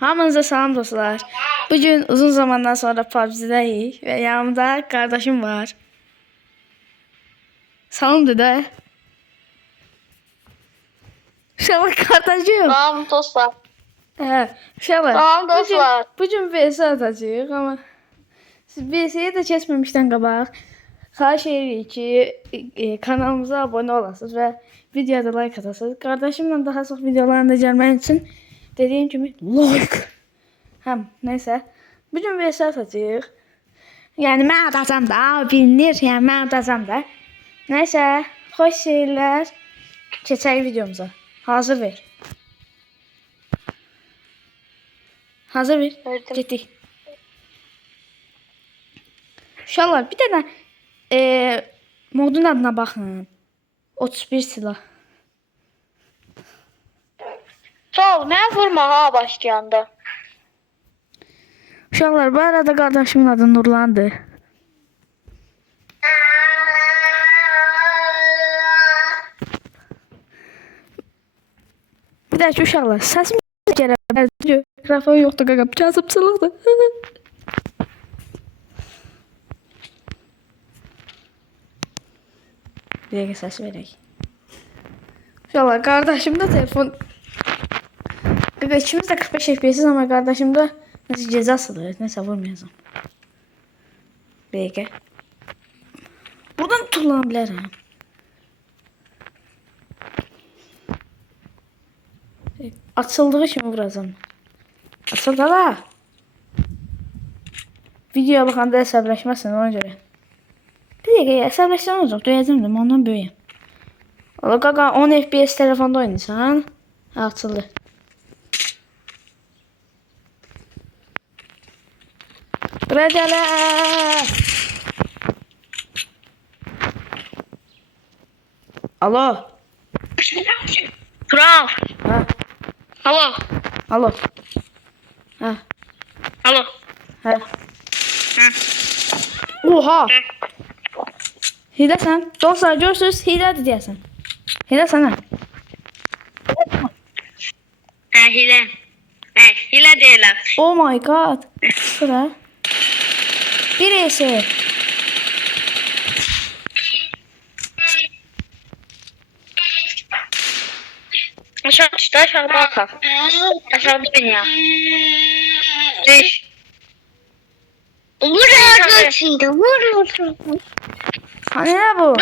Hamınıza salam dostlar. Bugün uzun zamandan sonra PUBG'dəyik ve yanımda kardeşim var. Salam dede. Uşaqlar kardeşim. Salam dostlar. Uşaqlar. Salam dostlar. Bugün VS atacağıq ama siz VS'ye de keçməmişdən qabaq xahiş edirik ki kanalımıza abone olasınız ve videoda like atasınız. Kardeşimle daha çok videolarında gelmək için dediğim gibi like. Neyse. Bugün VS atacağıq. Yani mən atacam da, bilinir. Yəni mən atacam da. Neyse. Xoş seyirlər. Keçək videomuza. Hazır ver. Hazır ver. Verdim. Getdik. Uşaqlar bir dənə modun adına baxın. 31 silah. Sağ ol, mən vurmağa başlayanda. Uşaqlar bu arada kardeşimin adı Nurlandır. Bir dakika uşaqlar səsim gələ bilər. Mikrofon yoxdur qaqa. Kasıbçılıqdır. Bir dəqiqə səs verək. Uşaqlar kardeşimdə telefon qaqa ikimiz də 45 FPS ama kardeşimdə nəsə cezasıdır. Nəsə vurmayacağım. Bir dəqiqə. Buradan tullana bilərəm. Açıldığı kimi vuracağım. Açıldı da. Videoya baxanda əsəbləşməsin ona görə. Bir dəqiqə əsəbləşsən olacaq. Döyəcəm də ondan böyüyəm. Ola qaqa 10 FPS telefonda oynayırsan. Açıldı. Buraya gələ. Alo. Kral. Ha. Alo. Alo. Ha. Alo. Ha. Ha. Oha. Hiləsən. Dostlar görürsünüz hilədir deyəsən. Hiləsən ha. Hile. Hile değilim. Oh my god. Sıra. Birisi. Aşağı düştü, aşağı kalk. Aşağı dünya. Düş. Vur içinde, vur. Hani ne bu?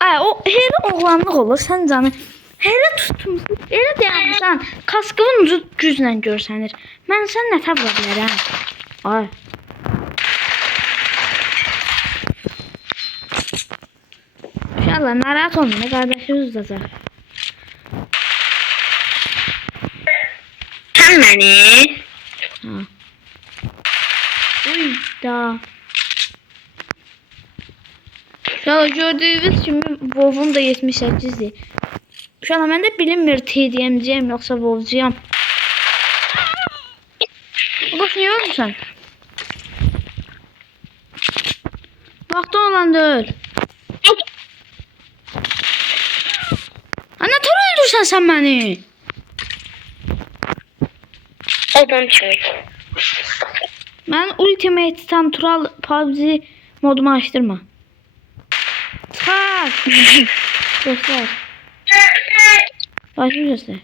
Ay o hele oğlanlıq olur sən canı. Hele tutmuşsun. Elə dayanırsan. Kaskının ucu güclə görsənir. Mən sən nə tab vura bilərəm? Ay. İnşallah narahat olmayın. Qardaşımız uzacaq. Sen beni. Ha. Uy da. Ya gördüğünüz kimi WoW-um da 78'dir. Şu an mən də bilinmir TDM'ciyəm yoxsa WoW-cuyam. Qoş niyə ölmüsən? Vaxtın olanda öl. Ana tor öldürsən sən məni. Odan çıkıyor. Mən Ultimate Tantral PUBG modumu açdırma. Tak. Dostlar. Başım göster.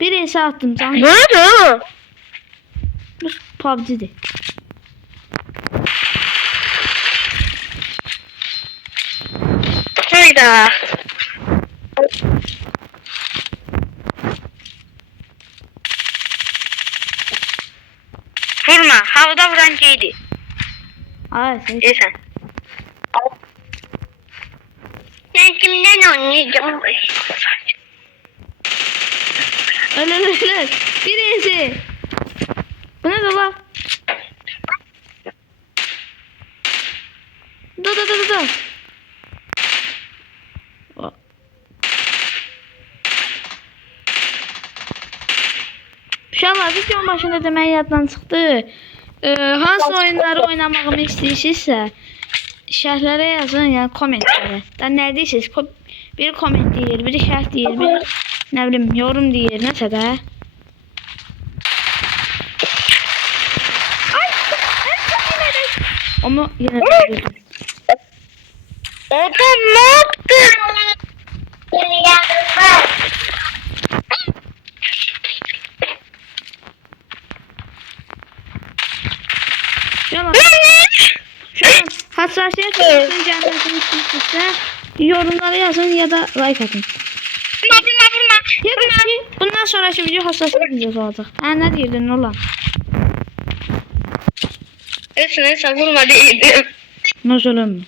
Bir ese attım canım. Ne? Bu PUBG'di. Hayda. Vurma. Havada vuran giydi. Ay sen. Sen. Ben kimden oynayacağım? Öyle. Bir ese. Bu ne la? Da. Uşaqlar videonun başında demək yaddan çıxdı. Hansı oyunları oynamağımı istəyirsinizsə şərhlərə yazın, yəni kommentlərə. Da nə deyirsiniz? Biri komment deyir, biri şərh deyir, biri nə bilim yorum deyir, nəsə də. Ay, ama yine de gördüm. Adam ne yaptı? Yalan. Şu an hassasiyet olsun gelmesini istiyorsa yorumlara yazın ya da like atın. Vurma. Ya da ki bundan sonraki video hassasiyet videosu olacak. Ha ne diyorsun Nolan? Neyse vurma değildim. Nasıl mı?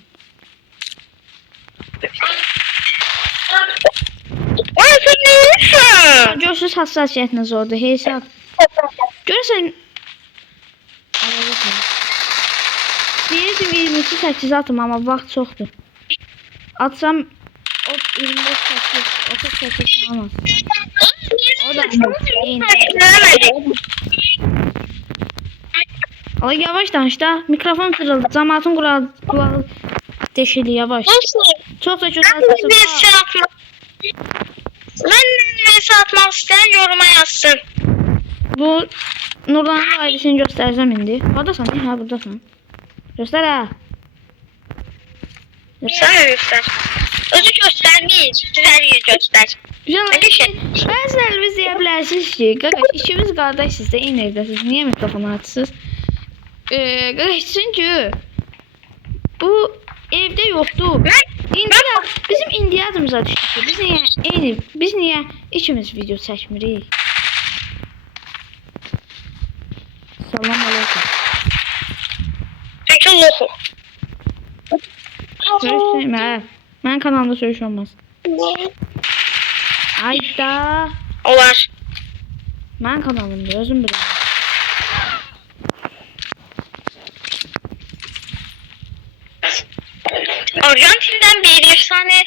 Ay sen ne yapıyorsun? Görsüz hassasiyetiniz orada hesap. Görürsen deyirdim 22-8 atım ama vaxt çoxdur. Atsam o 25-8 38 olmaz. O da eyni. Ala yavaş danış da mikrofon kırıldı. Cəmaatın qulağı deşildi yavaş. Çox da kötü səsi var. Məndən vs atmaq istəyən yoruma yazsın. Bu Nurlan'ın ailesini göstereceğim indi. Haradasan? Ha buradasın. Göster ha. Sen de göster. Özü göstermeyiz. Güzel yer göster. Güzel. Hadi şey. Bəziləri biz deyə bilərsiniz ki, qardaş ikimiz qardaşsınız da eyni evdəsiniz. Niyə mikrofonu açsınız? Qardaş çünki bu evdə yoxdur. Bizim indi adımıza düşdü ki, biz niyə ikimiz video çəkmirik? Salam aleyküm. Çünkü lohu. Söyüşmə. Mənim kanalımda söyüş olmaz. Ayda. Olar. Mənim kanalımda özüm bilirəm. Arjantin'den bir efsane.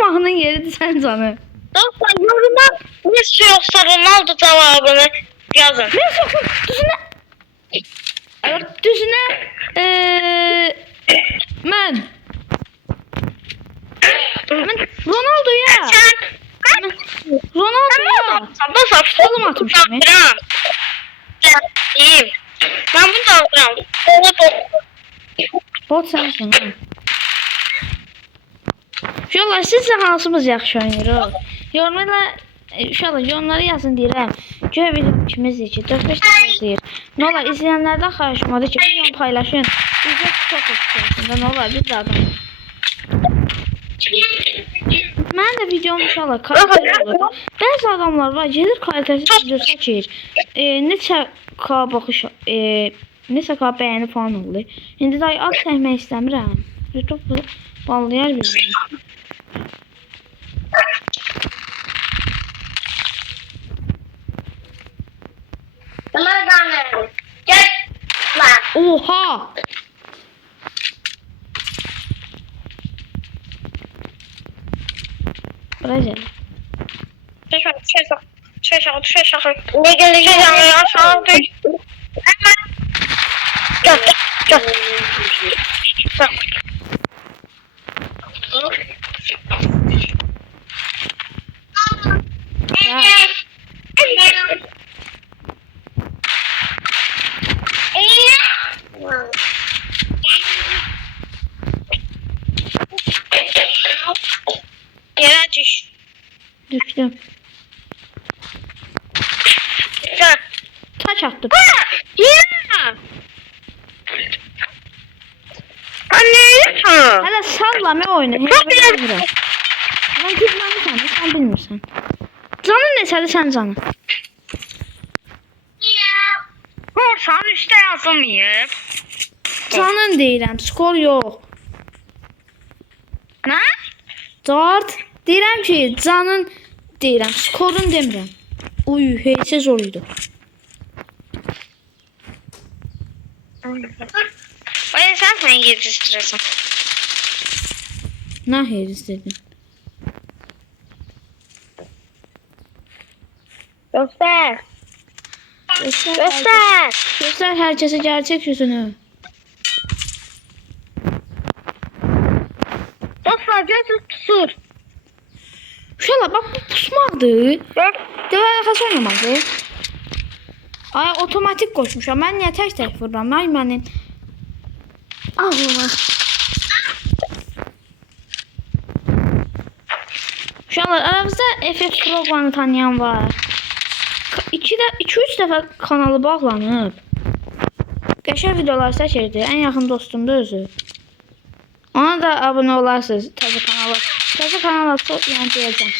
Mahnının yeridir sən canı. Dostlar yoruma Messi yoksa Ronaldo cevabını yazın. Messi düzünə. Düzünə. Mən Ronaldo'ya. Ronaldo'ya. Oğlum atmışım. İyiyim. Ben bunu da alacağım. Bot sensin ha. Uşaqlar sizcə hansımız yaxşı oynayır? Yorumlara yazın deyirəm. Göyə bizim ikimizdir ki 4-5 dənə izləyir. Nə olar izləyənlərdən xahiş olmadı ki videonu paylaşın. Bizə çox istəyirsən. Nə olar biz də adam. Mənim də videom inşallah kaliteli olur. Bəzi adamlar var gelir kalitesiz video çəkir. Neçə k baxış neçə k bəyəni falan olur. İndi də ad çəkmək istəmirəm. YouTube banlayar bizi. Oha! Buraya. Şaşa. Ne gelecek ya? Sağ ol. Gel. Yere düş. Düştüm. Gel. Taç attım. Ya. Anne. Hələ sallama oyunu. Mən gizləmişəm, sən bilmirsən. Canın neçədir sən canı? Sen üstte yazılmayıp. Canın deyirəm, skor yox. Ne? 4. Deyirəm ki, canın deyirəm, skorun demirəm. Uy, heç zor idi. O yüzden sen yetiştirirsin. Nə heç istedin? Göster. Göster hər kəsə gerçək yüzünü. Gözü tutur. Uşaqlar bax bu pusmaqdır. Dəvə yaxası oynamaqdır. Ay otomatik qoşmuşam. Mən niyə tək-tək vururam? Ay mənim. Allah. Uşaqlar aramızda FF Pro'yu tanıyan var. 2-3 dəfə kanalı bağlanıb. Qəşəng videolar çəkirdi. Ən yaxın dostumdur özü. Ona da abunə olarsınız təzə kanala. Təzə kanala çox yəni deyəcəm.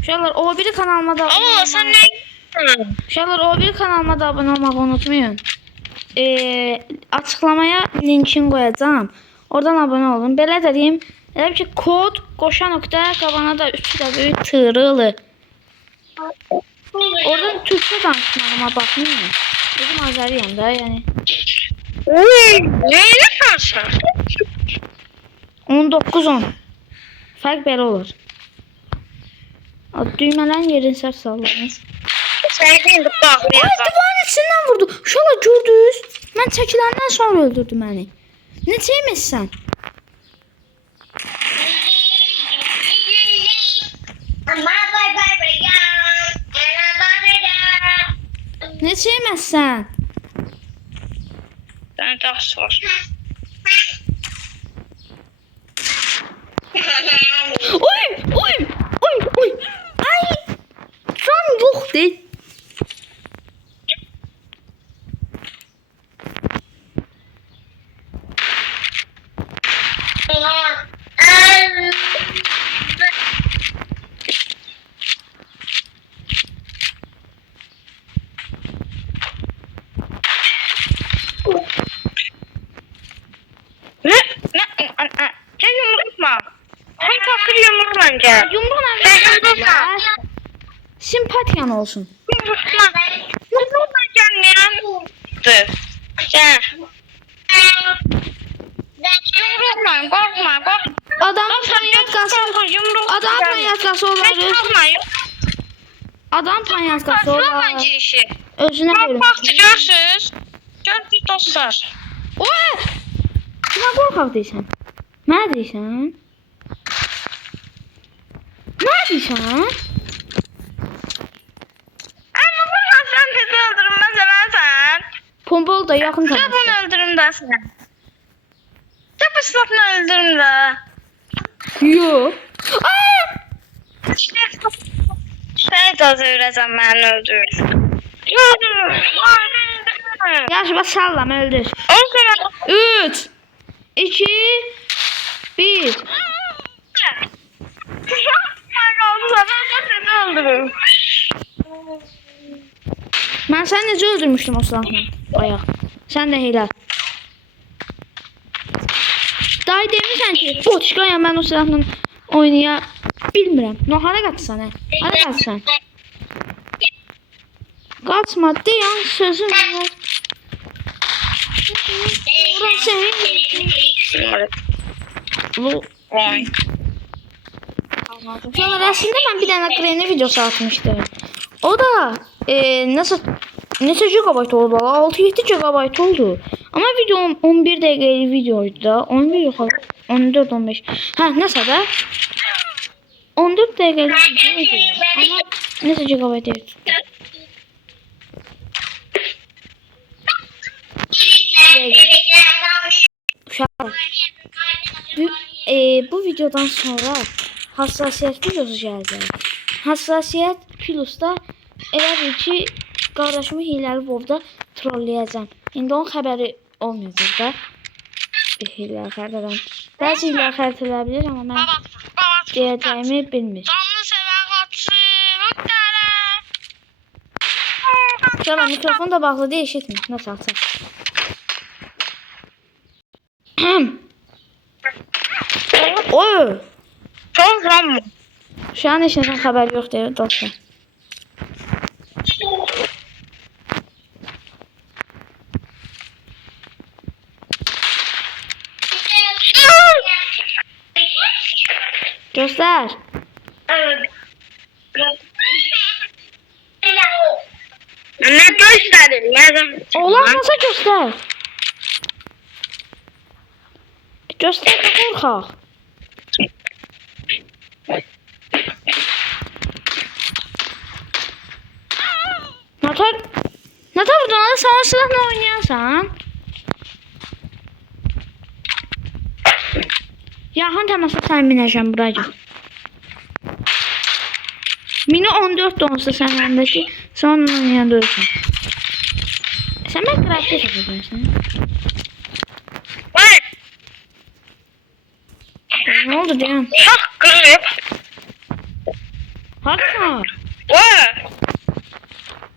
Uşaqlar o biri kanalıma da Ama sen ne? Uşaqlar o biri kanalıma da abunə olmağı unutmayın. Açıqlamaya linkini qoyacağam. Oradan abunə olun. Belə də deyim. Elə ki kod qoşa nöqtə qabana da 3 də böyük tırılı. Oradan Türkçe danışmağıma bakmayın. Bizim Azəriyəm da yəni. Neyini sarsan? 19-10. Fərq belə olur. Düymələrin yerini səhv sallanır. Sevdiğin de Ay bağlayacağım. divarın içindən vurdu. Uşaqlar gördünüz? Mən çəkiləndən sonra öldürdü məni. Necə yemişsən? Necə yeməzsən? Ben daha sor. Oy, oy, oy, oy. Ay. Can yoxdur. Gel yumrukma. Sen takır yumrukla gel. Yumruğuna Sen ver. Simpatiyan olsun. Yumrukla. Yumrukla gelmeyen. Gel. Yumrukla korkma korkma. Adamın panyatkası. Adam panyatkası olar. Adam panyatkası olar. girişi. Özünə verin. Bak görürsünüz. Gördük dostlar. Oy! Nə qorxaq deyirsən? Nə deyirsən? Nə deyirsən? Ama bu sen bizi öldürmez sen. Pombol da yaxın Sen tanış. bunu öldürüm de sen. Sen bu sıfatını öldürüm de. Yo. Ay! Şey de öldüreceğim ben öldürürüm. Öldürürüm. Yaxşı bax sallam öldür. O zaman 3 2 1 ben öldürürüm. Mən səni necə öldürmüşdüm o silahla? Bayaq. Sən də heylə. Dayı demirsən ki, boçqaya mən o silahla oynaya bilmirəm. No, hara qaçsan, hə? Hara qaçsan? Qaçma, deyən sözüm var. Burası bu. Oy. Sonra əslində mən bir dənə Granny videosu atmışdım. O da neçə GB oldu? 6-7 GB oldu. Amma videom 11 dəqiqəlik videoydu da. 11 yox, 14-15. Hə, nəsə də 14 dəqiqəlik videoydu. Amma neçə GB deyir? Bu videodan sonra hassasiyet videosu geldi. Hassasiyet Plus'ta elə bil ki, qardaşımı hiləli WoW-da trolləyəcəm. İndi onun xəbəri olmayacaq da. Hiləli xəbərdən. Bəzi hiləli xəbərlər bilir, amma mən deyəcəyimi bilmir. Canlı seven kaçsın. Şöyle mikrofon da bağlı değil, eşitmir. Nasıl alsam? Oy! Çok lan. Şu an heç nədən xəbər yoxdur dostlar. Göster. Ne gösterin? Yazım. Olamasa göster. Göster də qorxaq. Motor buradan sana silahla oynayansan. Yaxın təmasda sən minəcəm buraya. Mini 14 de olsa sen bendeki sonra oynayanda ölsün. Sen ben grafiğe takılıyorsun. Vay. Ne oldu Diyan? Şak kırıp. Hakka. Vay.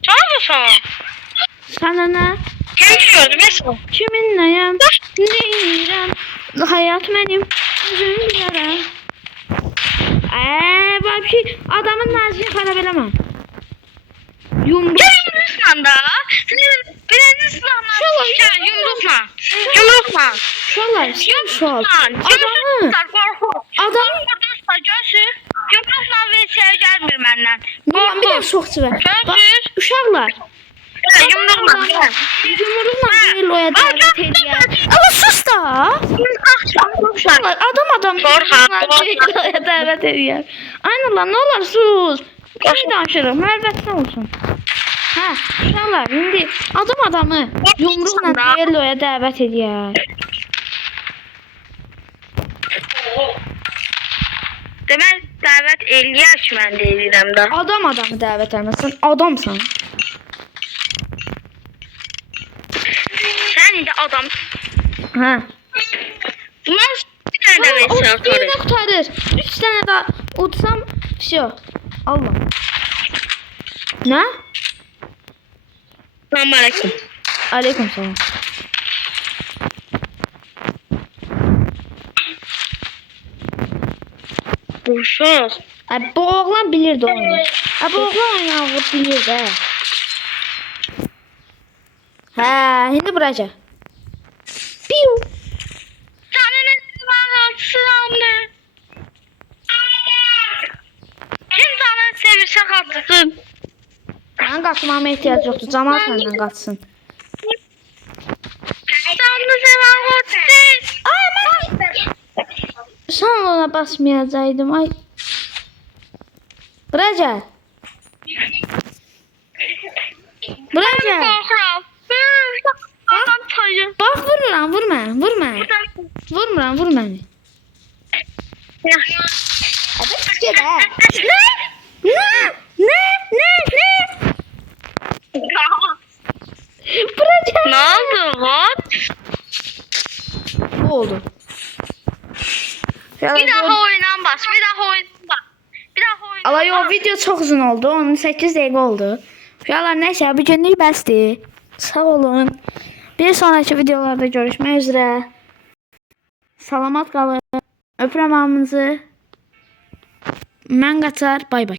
Çağırırsan. Sana ne? Kim gördü mesela? Kiminleyim? Neyirem? Hayat benim. Üzüm bilərəm. Bak bir şey adamın nazini xarab eləməm. Yumruq. Yumrukla da. Birinci silahla. Yumrukla. Şolar, şol. Adamı. Yumrukla ve şey gelmiyor benden. Ulan bir de şoxçu var. Bak, Gördünüz. uşaqlar. Yumrukla. Yumruqla deyil oya dəvət eləyər. Ama sus da. Uşaqlar, adam Qorxaq. oya dəvət eləyər. Aynen lan, ne olar sus. Bir danışırıq, mərvətlə olsun. Hə, uşaqlar, indi adamı yumruqla deyil oya dəvət eləyər. Demək dəvət eləyər ki, mən deyirəm də. Adamı dəvət eləməsən, adamsan. Sən indi adam. Hə. Bunlar bir dənə də O verirsən. birini kurtarır. 3 tane daha utsam şey. Allah. Ne? Selamun aleyküm. Aleyküm selam. Uşaq. Bu oğlan bilirdi onu. Bu oğlan oynağı bilirdi. Hə, indi buraya. Piu. Sənin sıramdı. Kim sana sevirsə qaçsın. Mən qaçmama ehtiyac yoxdur. Camal səndən qaçsın. Sana sevən qaçsın. Sən ona basmayacaqdım. Ay. Buraya. Buraya. Qorxuram. Adam sayı. Bax vururam, vurma. Vurmuram, vur məni. Hadi gel ha. Ne? Buraya. Ne oldu lan? Bu oldu. Bir daha oynan bas. Allah yo video çok uzun oldu. 18 dakika oldu. Yalan neyse bugünlük bəsdir. Sağ olun. Bir sonraki videolarda görüşmək üzrə. Salamat qalın. Öpürəm hamınızı. Mən qaçar. Bay bay.